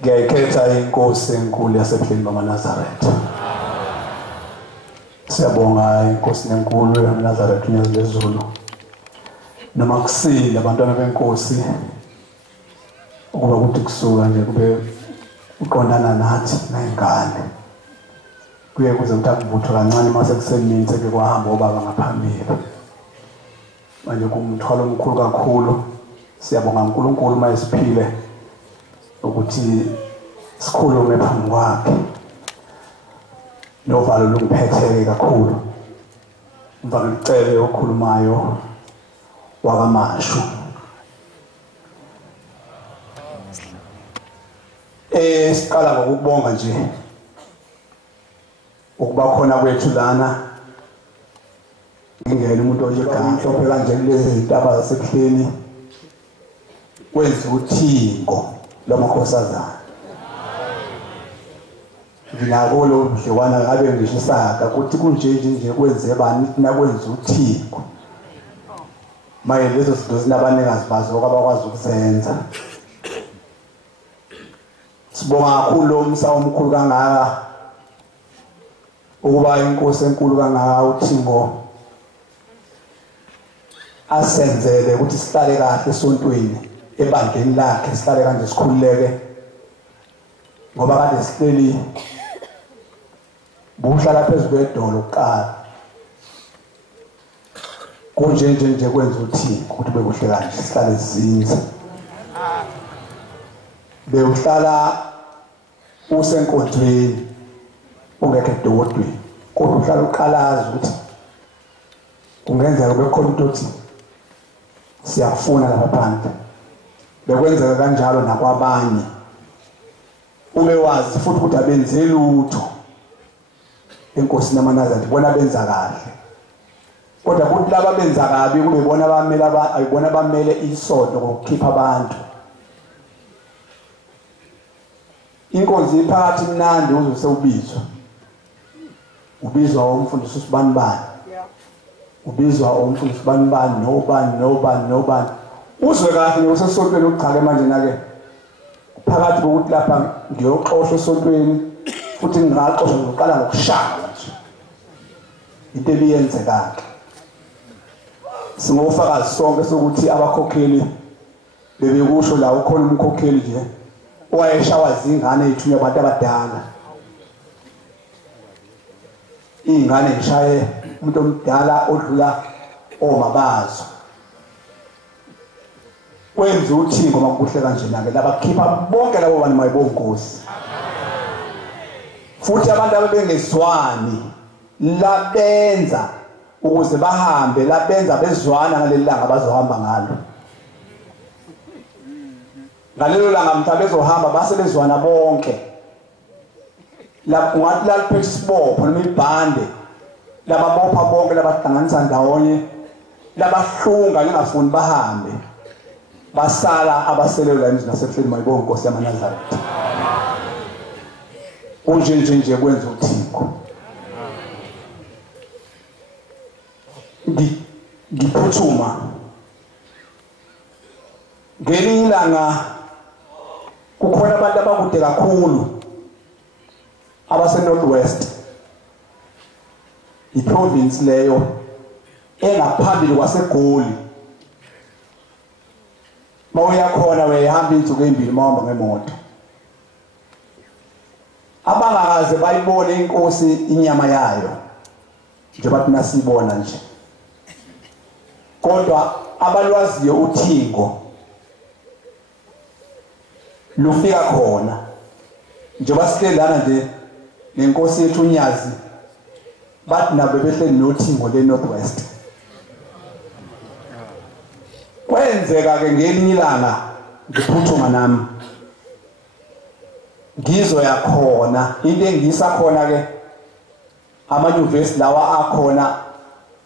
ngiyayikhetha inkosi enkulu yaseBheni bamaNazaretha. Siyabonga inkosi enkulu yaNazaretha uNyazezulu. Noma kusile abantwana benkosi ukuba kuthi kusuka nje kube uqondana nathi nengane. Kuye kuze kuthakuvutha kancane mase kusemini seke kwahamba obaba ngaphambili. Manje kumthwalo omkhulu kakhulu. Siyabonga uNkulunkulu mayesiphile ukuthi sikhulume phambi kwakhe. Novalo lungiphetheke kakhulu. Mfana ngicele okhulumayo wakaMashu. Siqala ngokubonga nje ukuba khona kwethu lana ngingena umuntu ojegama mhlophe kanje lezi zintaba zaseBheni kwenza uthingo lomakhosazana. Nginako lo budlekwana ngabe ngisho isaga ukuthi kunje kwenze bani thina kwenza uthingo. Maye lezo zinto zinabanikazi bazo abakwazi ukuzenza. Sibonga kakhulu lo msa omkhulu kangaka ukuba inkosi enkulu kangaka uthingo asenzele ukuthi sihlale kahle esontweni ebandleni lakhe sihlale kanje sikhululeke ngoba kade sihleli buhlala phezulu kwedolo kuqala kunje kwenza uthingo ukuthi bekuhle kanje sihlale sizinze bewuhlala usenkonzweni ungekho edodweni kodwa uhlala uqalaza ukuthi kungenzeka kube khona into othi siyafuna lapha phansi bekwenzeka kanjalo nakwabanye ube wazi futhi ukuthi abenzeli lutho enkosini yamaNazaretha bona benza kahle kodwa kuthi laba benza kabi kube bona ayibona bamele isonto ngokukhipha abantu. Inkonzi iphakathi mnandi uzosewubizwa ubizwa umfundisi usibanibani ubizwa umfundisi usibanibani nobani uzwe kahle usesontweni uqhaka manje nake phakathi kokuthi lapha ngiyoxoshwa esontweni futhi ngingaqoshwa ngiqala ngokushaya nje into ebiyenzeka singofakazi sonke sokuthi abakhokheli bebekusho la ukhona umkhokheli nje owayeshawa izingane ezithunywa abantu abadala. Ingane ishaye umuntu omdala odlula omabazo. Kwenza uthingo makuhle kanje nake labakhipha bonke labo bantu mayibonkosi. Futhi abantu ababengezwani labenza ukuze bahambe labenza bezwana ngaleli langa bazohamba ngalo. Ngalelo langa mtha bezohamba basebezwana bonke. Lapho ngathi laliphethe isibopho noma ibhande lababopha bonke labahlanganisa ndawonye labahlunga ngingafuni bahambe basala abaselelo la emzini naseBheni mayibonke inkosi yamaNazaretha. Kunje kwenza uthingo. Ngiphuthuma ngelinye ilanga kukhona abantu abakude kakhulu abase-North West iprovince leyo engaphambili kwaseGoli. Mawuyakhona wehamba insuku ezimbili mawuhamba ngemoto abangakaze bayibone inkosi inyama yayo nje bathi nasibona nje kodwa abalwaziyo uthingo lufika khona njengoba sihlelana nje nenkosi yethu uNyazi bathi nabo behleli nothingo leNorth West. Kwenzeka ke ngelinye ilanga ngiphuthuma nami ngizoyakhona into engisakhona ke amanyuvesi lawa akhona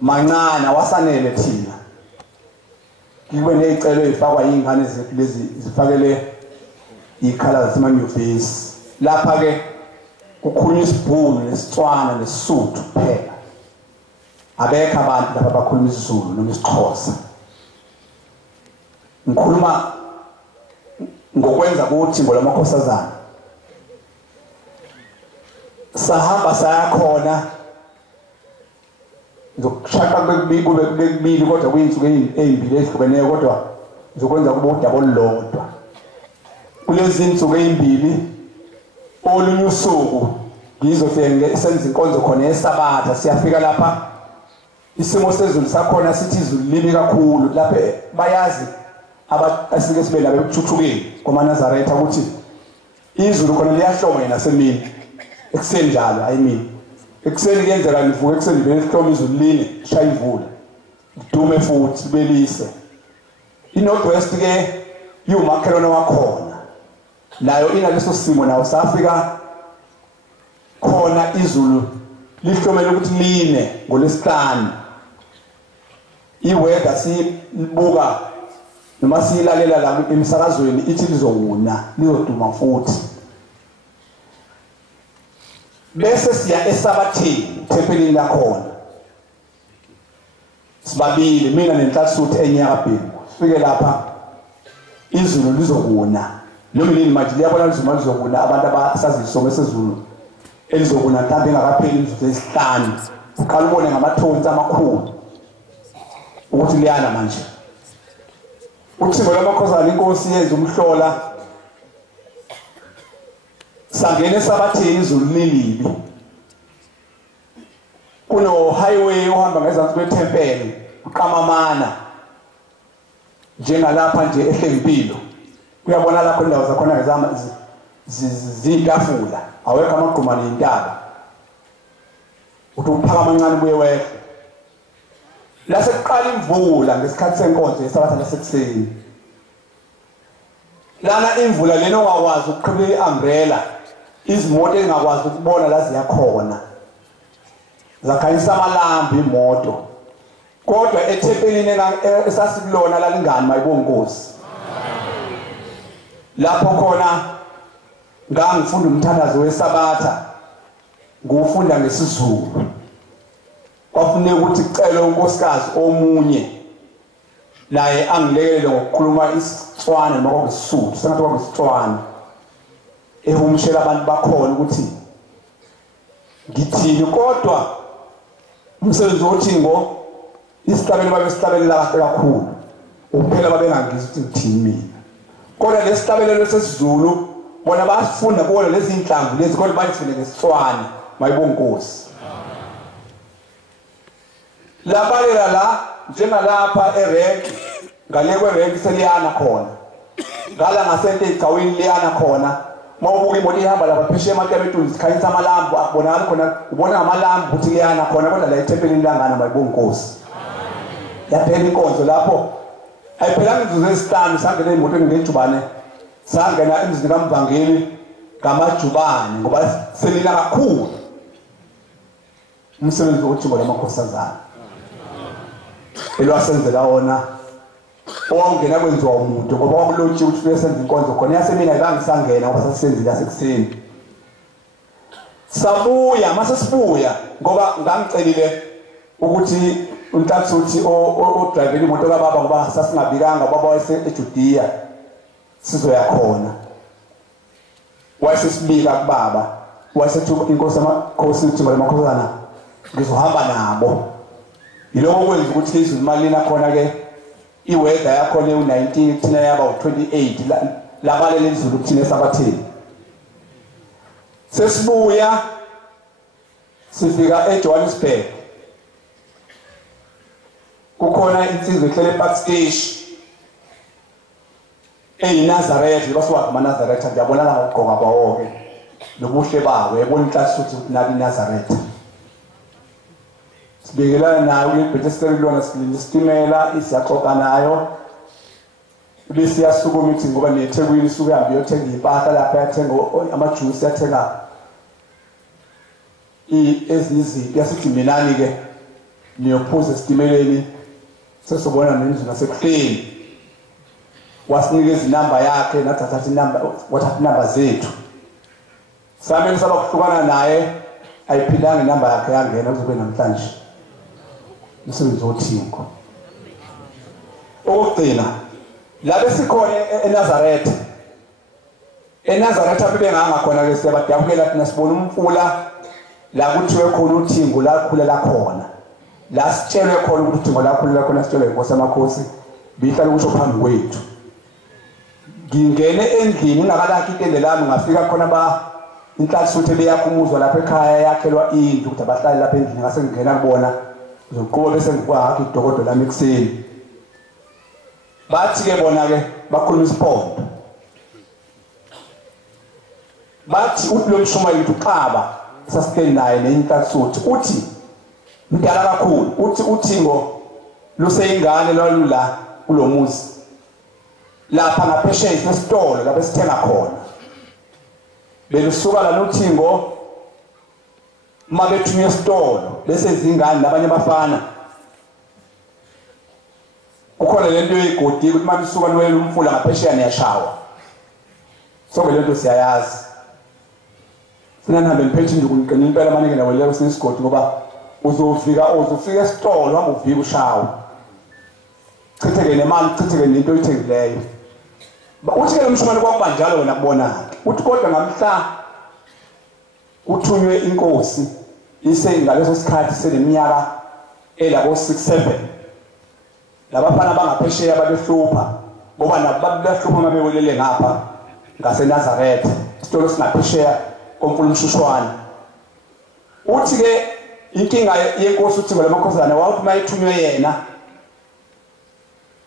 mancane wasanele thina ngibe nezicelo ezifakwa izingane zethu lezi zifakele ikhala zasemanyuvesi lapha ke kukhulunywa isiBhunu nesitswana nesisuthu kuphela abekho abantu lapha abakhuluma isiZulu noma isiXhosa. Ngikhuluma ngokwenza kuThimbo lamakhosazana sahamba sayakhona ngizokushaka kubekubili kodwa kuyinsuku ezimbili ezihlukeneyo kodwa ngizokwenza kube udaba olulodwa kulezi insuku ezimbili olunye usuku ngizofike senze inkonzo khona eSabatha siyafika lapha isimo sezulu sakhona sithi izulu libi kakhulu lapha bayazi asike sibe labo ekuthuthukeni kwaManazaretha ukuthi izulu khona liyahloma yena semini ekuseni njalo ayimini ekuseni kuyenzeka nivuke ekuseni libe lihloma izulu line shaya imvula idume futhi belise iNorthwest ke yumakhelwane wakhona nayo inaleso simo nawo safika khona izulu lihlomela ukuthi line ngoLwesihlanu iweather sibuka noma silalela la emsakazweni ithi lizowuna lizoduma futhi bese siya eSabatheni thempelini lakhona sibabili mina nenhlasuthu enyakabheni fike lapha izulu lizokuna noma yini manje liyabona izulu lizokuna abantu abasazisonke sezulu elizokuna mhlawumbe engakapheli imizuzu esi5 uqala ubone ngamathonsi amakhulu ukuthi liyana manje uThimbo lamakhosazana inkosi yenza umhlola sangena eSabatheni izulu lilibi kuno highway ohamba ngezansi kwethempeli uqamamana njengalapha nje ehlempilo kuyabona lapho indawo zakhona ngezama zintafula awekho amagquma nentaba uthi uphaka amancane buye wehle lase kuqala imvula ngesikhathi senkonzo yeSabatha lasekuseni lana imvula lena ongakwazi ukuqhubeka iumbrella izimoto engakwazi ukubona la ziyakhona zakhanyisa amalambu imoto kodwa ethempelini esasikulona la lingani mayibonkosi lapho khona ngangifunda umthandazo weSabatha ngufunda ngesizulu kwafuneka ukuthi kucela unkosikazi omunye naye angilekelele ngokukhuluma isiTswana noma ngokuSuthu sengathi ngokuSitswana ehumshela abantu bakhona ukuthi ngithini kodwa umsebenzi woThimbo isihlabelo babesihlabelo kahle kakhulu ukuphela babengangizwa ukuthi ngithini mina kodwa lesihlabelo sesizulu bona bafunda kuona lezi inhlamvu lezi kodwa bayifune ngesitswana mayibonkosi labalela la njengalapha erenki ngale kwerenki seliyana khona ngala ngasente igcawini liyana khona mawubuka imoto ihamba lapha phesheya emakebetuni sikhanyisa amalambu akubonakala khona ubona ngamalambu ukuthi liyana khona kodwa la ethempelini langana mayibonkosi yaphela inkonzo lapho ayiphelanga imizuzu esi5 sangena emotweni ngejubane sangena emzini kaMvangeli ngamajubane ngoba selina kakhulu umsebenzi woThimbo lamakhosazana elwasenzela wona owangena kwenziwa umuntu ngoba kwakulotshiwe ukuthi uyesenza inkonzo khona yasemina ayibanga ngoba sasisenzile yasekuseni sabuya mase sibuya ngoba ngangicelile ukuthi uNhlanhla o-driver imoto kaBaba ngoba sasingabikanga baba wayese eJudiya sizoyakhona wayesesibika kuBaba wayesethu inkosi yamakhosi uThimbo lamakhosazana ngizohamba nabo yiloko kwenza ukuthi izulu malina khona ke iweather yakhona u19 thina yaba u28 labalele izulu kuthina eSabatheni sesibuya sifika eJohannesburg kukhona insizwe ehlele ePark Station eyiNazaretha basuka kuManazaretha ngiyabona la ngokugqoka kwawo-ke nobuhle bawo yabona inhlanhla ukuthi nabi Nazaretha sibekelana nayo kulebhethesiteri lona silinisitimela isiyaxoxa nayo bese yasukuma ithi ngoba neThekwini isuke hambe yothenga impahla lapha yathenga amajuice yathenga ezinye izinto yasithi minani ke niyophuza esitimeleni sesobona nemizwa nasekuhleni wasinikeza inamba yakhe nathatha inamba wathatha inamba zethu samele saba kuhlukana naye ayiphindanga inamba yakhe yangena kuzobe namhlanje umsebenzi woThimbo okugcina la besikhona eNazaretha eNazaretha bebenganga khona ke siyabadabukela thina sibona umfula la kuthiwe khona uThingo la khulela khona la sitshelwe khona ukuthi uThingo la khulela khona sitshelwe inkosi yamakhosi bihlala kusho phambi kwethu ngingene endlini ungakalakhi intende lami ngafika khona ba inhlasuthe beyakhumuzwa lapha ekhaya yakhelwa indlu ukuthi abahlali lapha endlini ngase ngingena kubona ngizoqoba bese ngikwakhe idokodo lami ekseni bathi ke bona ke bakhuluma isipondo bathi uthi lo mshumayeli uqaba sasithe naye nenhlasuthe uthi mdala kakhulu uthi uThingo luseyingane lwalula kulomuzi lapha ngaphesheya isitolo lapha sithenga khona belisuka la noThingo mabethunya esitolo bese izingane nabanye abafana ukhona lento yegodi ukuthi mabisuka nwele umfula ngaphesheya niyashawa sonke lento siyayazi sina nihambe niphethe nje kunqina impela manike nawe leyo sisigodi ngoba uzofika esitolo hamba uvika ushawa chitheke nemali chitheke nento oyithengileyo uthi ke umshumane kwakuba njalo wena kubona uthi kodwa ngamhla kuthunywe inkosi ise ngaleso sikhathi seneminyaka elabo 6-7 labafana bangaphesheya babehlupha ngoba nabo babehlupha mabewelele ngapha ngaseNazaretha isitolo singaphesheya komfula umshushwana uthi ke inkinga yenkosi uThingo lamakhosana wathi mayithunywe yena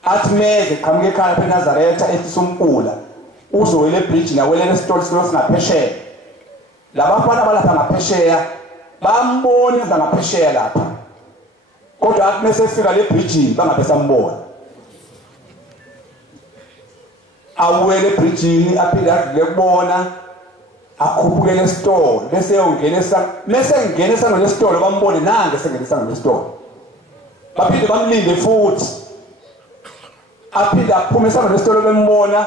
athi meze qhamuke ekhaya lapha eNazaretha efisa umfula uzowele ebridge nawele esitolo singaphesheya labafana balapha ngaphesheya bambona iza ngaphesheya lapha kodwa athi mase efika le bridge bangabe sambona awuwele ebridge aphinde adlule kubona akhuphukele esitolo bese eyongena ngene esangweni lesitolo bambone nange sengene esangweni lesitolo baphinde bamlinde futhi aphinde aphume esangweni lesitolo bembona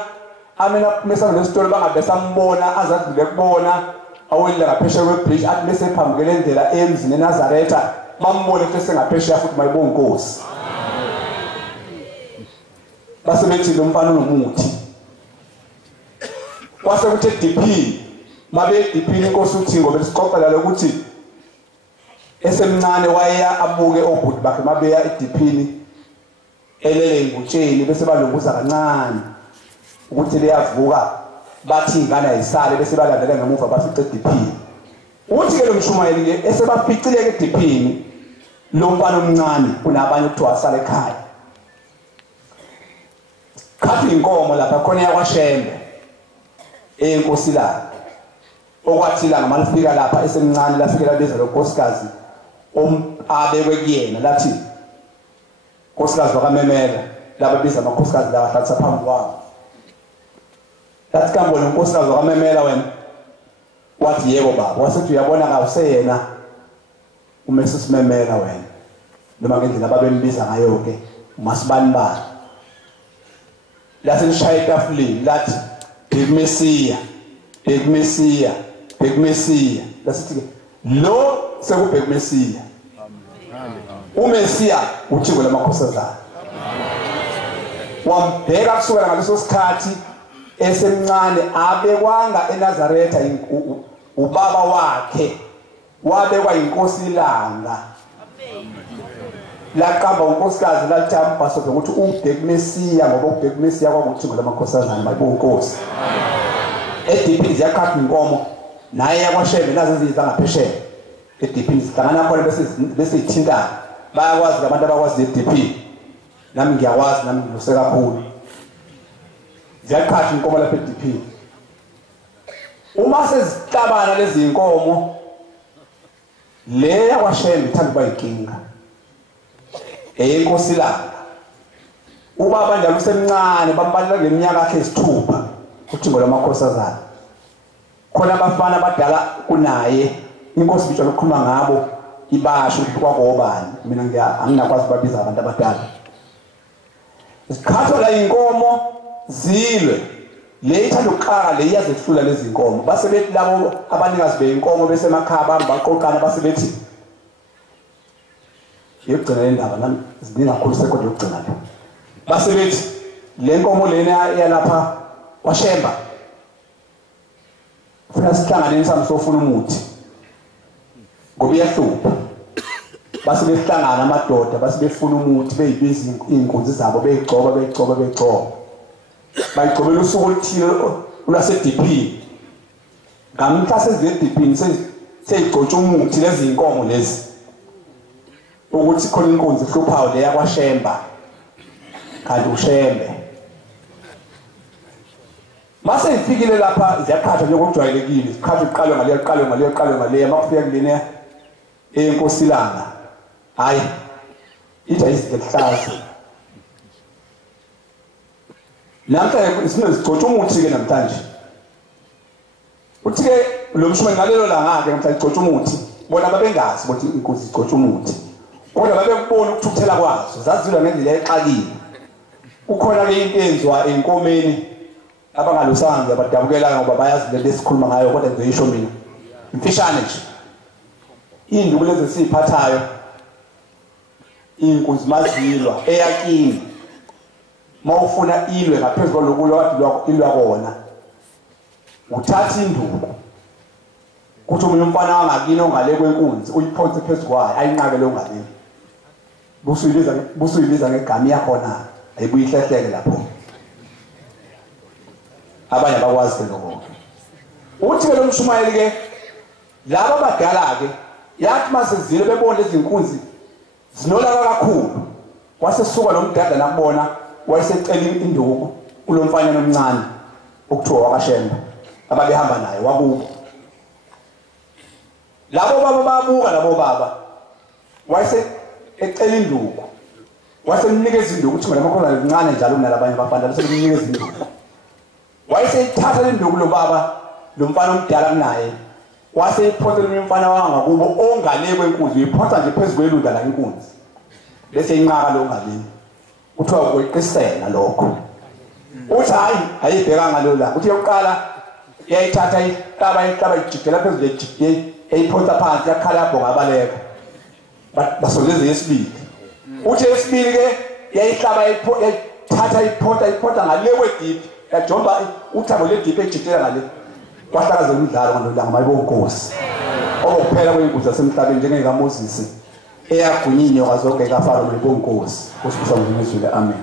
amena aphume esangweni lesitolo bangabe sambona azadlule kubona awela ngaphesheya kwebridge athi bese ephambukele endlela emzini eNazaretha bambone ukuthi sengaphesheya futhi mayibonga inkosi base bethi lo mfana unomuthi kwase kuthi DP mabe DP inkosi uThingo besixoxela lokuthi esemncane waya abuke obhuti bakhe mabeya eDP elele ngutsheni bese balunguza kancane ukuthi leyavuka bathi ingane ayisale bese balandela ngemuva bafice eDP uthi ke lo mshumayeli ke esebaphicile ke eDP lo mfana omncane kunabanye ukuthiwa asale ekhaya khathi inkomo lapha khona yakwaShembe enkosi la okwathila ngamalifika lapha esemncane lafikela beza lonkosikazi abekwe kuyena lathi nkosikazi wakaMemela laba biza amakhosikazi la ahlatsa phambi kwabo lathi kambona unkosikazi wakaMemela wena wathi yebo baba wasethi uyabona kawuseyena uMrs Memela wena noma ngendlela babembiza ngayo ke umasibani bani lathi lishaya etafuleni lathi Big Messiah lasithi lo sekubheka uMessiah uMessiah uThingo lamakhosazana wambheka kusukela ngaleso sikhathi esemncane abekwanga eNazaretha ubaba wakhe wabekwa inkosi ilanga laqamba unkosikazi lathi ambhaso ukuthi ubheka uMessiah ngoba ubheka uMessiah kwakuThingo lamakhosazana bayibonga inkosi eDP ziyaqhatha inkomo naye yakwaShembe nazo izinto zangaphesheya eDP sihlangana khona bese ithintana bayakwazi abantu abakwazi eDP nami ngiyakwazi nami ngiluse kakhulu ziyaqhatha inkomo lapha eDP uma sezihlabana lezi inkomo le yakwaShembe ithanda kuba inkinga eyinkosi langa ubaba njalo usemncane bambalela ngeminyaka yakhe esithupha uThingo lamakhosazana khona abafana abadala kunaye inkosi bitshwa lokukhuluma ngabo ibasho ukuthi kwakobani mina angingakwazi babiza abantu abadala isikhathi la inkomo zilwe le ithanda ukuqala le iyaze kuhlula lezi inkomo base bethi labo abanikazi beinkomo bese emakhaya baqoqana base bethi yokugcina le ndaba nami ziningi kakhulu sekodwa yokugcina le base bethi le nkomo lena yalapha kwaShemba ufuna sihlanganeni sami sofuna umuthi ngoba iyahlupha base behlangana amadoda base befuna umuthi beyibiza inkunzi zabo beyigcoba bayigcobela usuku oluthile ulase DP ngamhla sezedipini seyigcotsha umuthi lezi inkomo lezi ukuthi khona inkunzi ehluphayo leya kwaShemba kanti uShembe mase ifikile lapha ziyaqhatha njengokujwayelekile isikhathi iqalwe ngale makufika kulena eNkosilanga hayi ithi ayisihlaza namhlanje sinezigcotsha umuthi ke namhlanje uthi ke lo mshumayeli ngalelo langa ke namhlanje igcotsha umuthi bona babengazi ukuthi inkunzi igcotsha umuthi kodwa babekubona ukuthuthela kwazo zazizwa ngendlela exakile ukhona ke into enziwa enkomeni abangalusanga badabukela ngoba bayazi le lesikhuluma ngayo kodwa ngiyisho mina imfishane nje induku lezi siphathayo inkunzi mazilwa eyakini mawufuna ilwe ngaphezulu kwalokulo kade ilwa kona uthatha induku kuthi umunye umfana wangakini ongale kwenkunzi uyiphonse phezulu kwayo ayinqabele ongakini busuyibiza ngegama yakhona ayibuyihlehleke lapho abanye bakwazi ke lokho uthi ke lo mshumayeli ke laba abadala ke yathi masezile bebona lezi inkunzi zinolaka kakhulu wasesuka lo mdada nakubona wayesecela induku kulo mfanyana omncane okuthiwa wakaShemba ababehamba naye wakubo labo baba babuka labo baba wayese ecela induku wasemnikeza induku ukuthi mina makhona lincane njalo kunalabanye abafana bese kumnikeza induku wayeseyithatha le nduku lo baba lo mfana omdala kunaye waseyiphonsa lo mfana wangakubo ongale kwenkunzi uyiphonsa nje phezulu kwelunda la inkunzi bese inqaka lo ngalini kuthiwa ukweqisela lokho uthi hayi ayibheka ngalo la uthi yokuqala yayithatha ihlaba ijikela phezulu ejikye eyiphonsa phansi yakhala yapho ngabaleka basondeze yesibili uthi yesibili ke yayihlaba yayithatha iphonsa ngale kwediphi yajomba uthango lediphi ejikela ngale kwahlakaza umdlalo ngalolanga mayibonkosi okuphela kweinkunzi yasemhlabeni njengekaMoses eyagunyinyo kwazonke kaFaro mayibonkosi kusibuswa ngizwile amen.